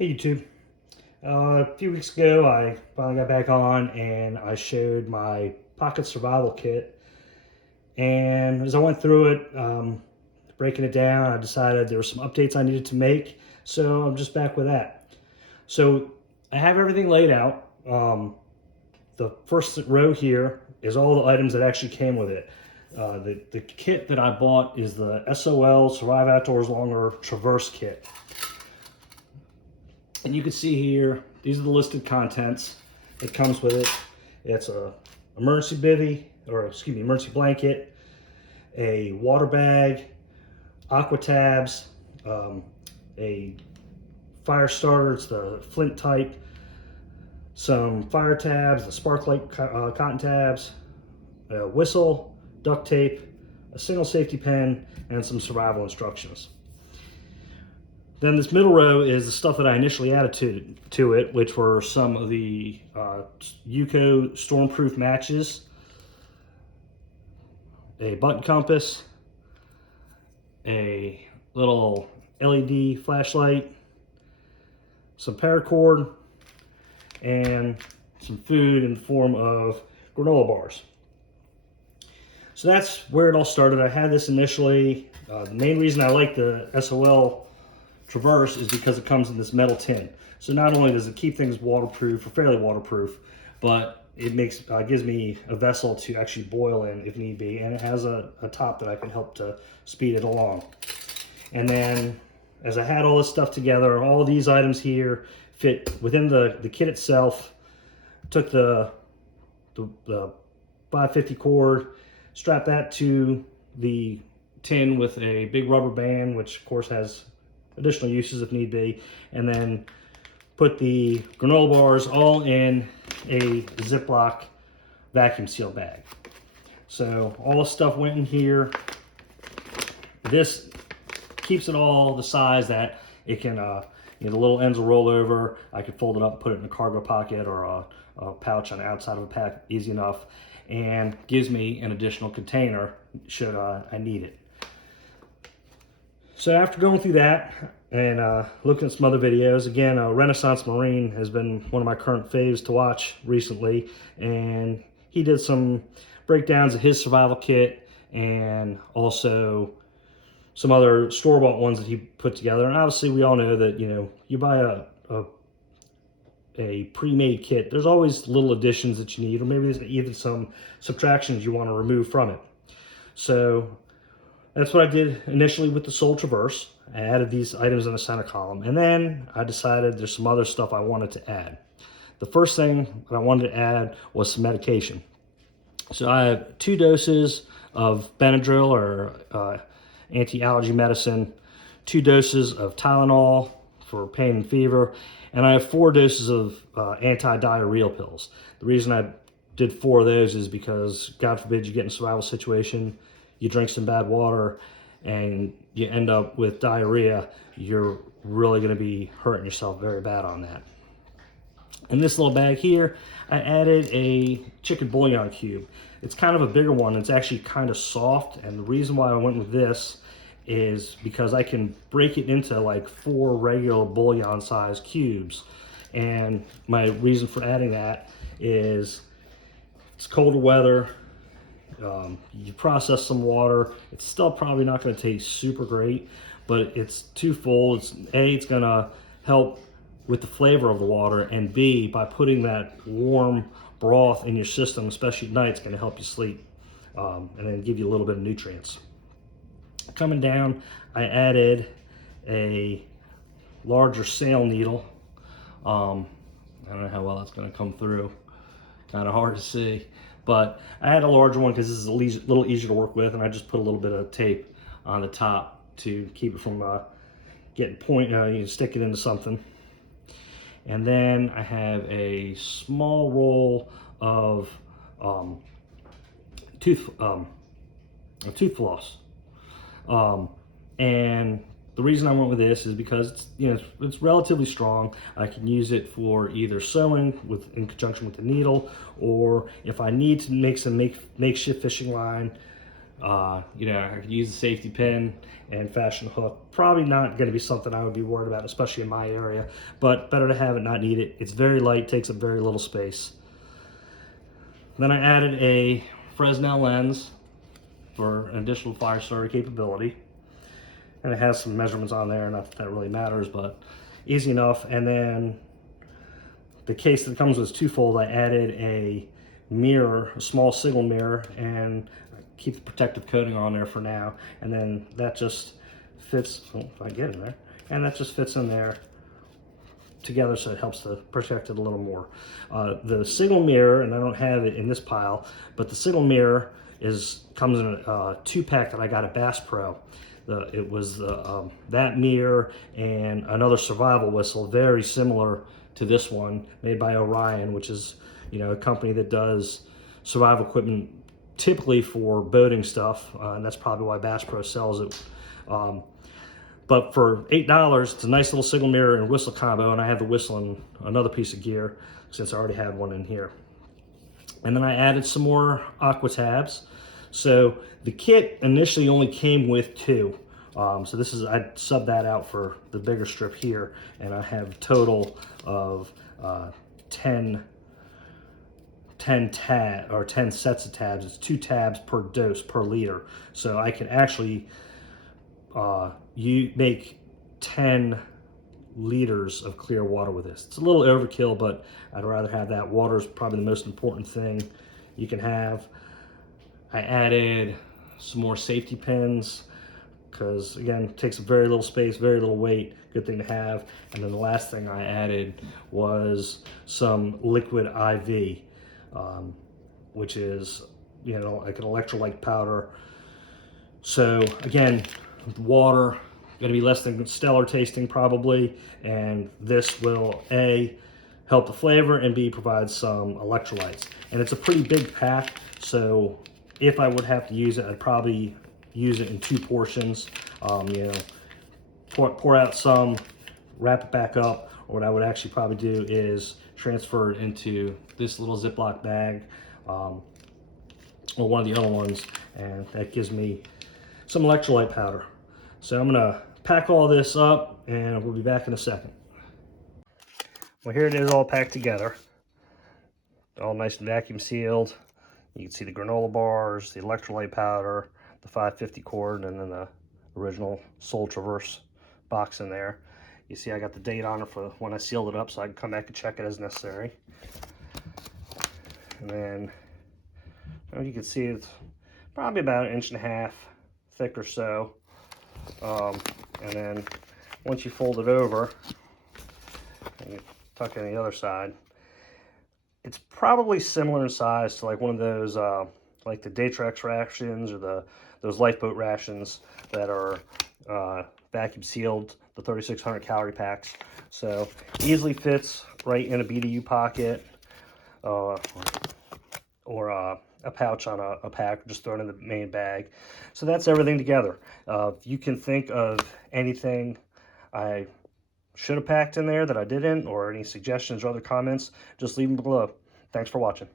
Hey YouTube. A few weeks ago I finally got back on and I showed my pocket survival kit, and as I went through it, breaking it down, I decided there were some updates I needed to make, so I'm just back with that. So I have everything laid out. The first row here is all the items that actually came with it. The kit that I bought is the SOL Survive Outdoors Longer Traverse Kit. And you can see here, these are the listed contents. It comes with it. It's a emergency emergency blanket, a water bag, aqua tabs, a fire starter, it's the flint type, some fire tabs, the Sparklite cotton tabs, a whistle, duct tape, a single safety pen, and some survival instructions. Then this middle row is the stuff that I initially added to it, which were some of the Yuko stormproof matches, a button compass, a little LED flashlight, some paracord, and some food in the form of granola bars. So that's where it all started. I had this initially. The main reason I like the SOL Traverse is because it comes in this metal tin. So not only does it keep things waterproof, or fairly waterproof, but it gives me a vessel to actually boil in if need be, and it has a top that I can help to speed it along. And then as I had all this stuff together, all these items here fit within the kit itself. Took the 550 cord, strapped that to the tin with a big rubber band, which of course has additional uses if need be, and then put the granola bars all in a Ziploc vacuum seal bag. So all the stuff went in here. This keeps it all the size that it can, the little ends will roll over. I could fold it up, put it in a cargo pocket or a pouch on the outside of a pack, easy enough, and gives me an additional container should I need it. So after going through that and looking at some other videos, again, Renaissance Marine has been one of my current faves to watch recently, and he did some breakdowns of his survival kit and also some other store-bought ones that he put together. And obviously we all know that, you buy a pre-made kit, there's always little additions that you need, or maybe there's even some subtractions you want to remove from it. So that's what I did initially with the Sol Traverse. I added these items in the center column, and then I decided there's some other stuff I wanted to add. The first thing that I wanted to add was some medication. So I have 2 doses of Benadryl or anti-allergy medicine, 2 doses of Tylenol for pain and fever, and I have 4 doses of anti-diarrheal pills. The reason I did 4 of those is because, God forbid, you get in a survival situation, you drink some bad water, and you end up with diarrhea, you're really going to be hurting yourself very bad on that. In this little bag here, I added a chicken bouillon cube. It's kind of a bigger one. It's actually kind of soft, and the reason why I went with this is because I can break it into like 4 regular bouillon size cubes. And my reason for adding that is it's colder weather. You process some water, it's still probably not going to taste super great, but it's twofold. It's going to help with the flavor of the water, and B, by putting that warm broth in your system, especially at night, it's going to help you sleep, and then give you a little bit of nutrients. Coming down, I added a larger sail needle. I don't know how well that's going to come through, kind of hard to see. But I had a larger one because this is a little easier to work with, and I just put a little bit of tape on the top to keep it from getting you can stick it into something. And then I have a small roll of tooth floss. And the reason I went with this is because it's relatively strong. I can use it for either sewing in conjunction with the needle, or if I need to make some makeshift fishing line, You know, I could use a safety pin and fashion a hook. Probably not going to be something I would be worried about, especially in my area, but better to have it, not need it. It's very light, takes up very little space. Then I added a Fresnel lens for an additional fire starter capability. And it has some measurements on there, not that that really matters, but easy enough. And then the case that comes with is twofold. I added a mirror, a small signal mirror, and keep the protective coating on there for now. And then that just fits, oh, if I get in there, and that just fits in there together, so it helps to protect it a little more. The signal mirror, and I don't have it in this pile, but the signal mirror comes in a 2-pack that I got at Bass Pro. It was that mirror and another survival whistle, very similar to this one, made by Orion, which is, you know, a company that does survival equipment typically for boating stuff, and that's probably why Bass Pro sells it. But for $8, it's a nice little signal mirror and whistle combo, and I have the whistle and another piece of gear since I already had one in here. And then I added some more aqua tabs. So the kit initially only came with 2. So this is, I subbed that out for the bigger strip here, and I have a total of 10 sets of tabs. It's 2 tabs per dose per liter. So I can actually you make 10 liters of clear water with this. It's a little overkill, but I'd rather have that. Water is probably the most important thing you can have. I added some more safety pins because, again, it takes very little space, very little weight. Good thing to have. And then the last thing I added was some liquid IV, which is, you know, like an electrolyte powder. So again, water going to be less than stellar tasting probably, and this will A, help the flavor, and B, provide some electrolytes. And it's a pretty big pack, so if I would have to use it, I'd probably use it in 2 portions. You know, pour out some, wrap it back up, or what I would actually probably do is transfer it into this little Ziploc bag, or one of the other ones, and that gives me some electrolyte powder. So I'm gonna pack all this up and we'll be back in a second. Well, here it is all packed together. All nice and vacuum sealed. You can see the granola bars, the electrolyte powder, the 550 cord, and then the original Soul Traverse box in there. You see I got the date on it for when I sealed it up, so I can come back and check it as necessary. And then, you can see it's probably about 1.5 inches thick or so. And then once you fold it over and you tuck it on the other side, it's probably similar in size to like one of those like the Datrex rations or those lifeboat rations that are vacuum sealed, the 3,600 calorie packs. So easily fits right in a BDU pocket, or a pouch on a pack, just throw it in the main bag. So that's everything together. If you can think of anything I should have packed in there that I didn't, or any suggestions or other comments, just leave them below. Thanks for watching.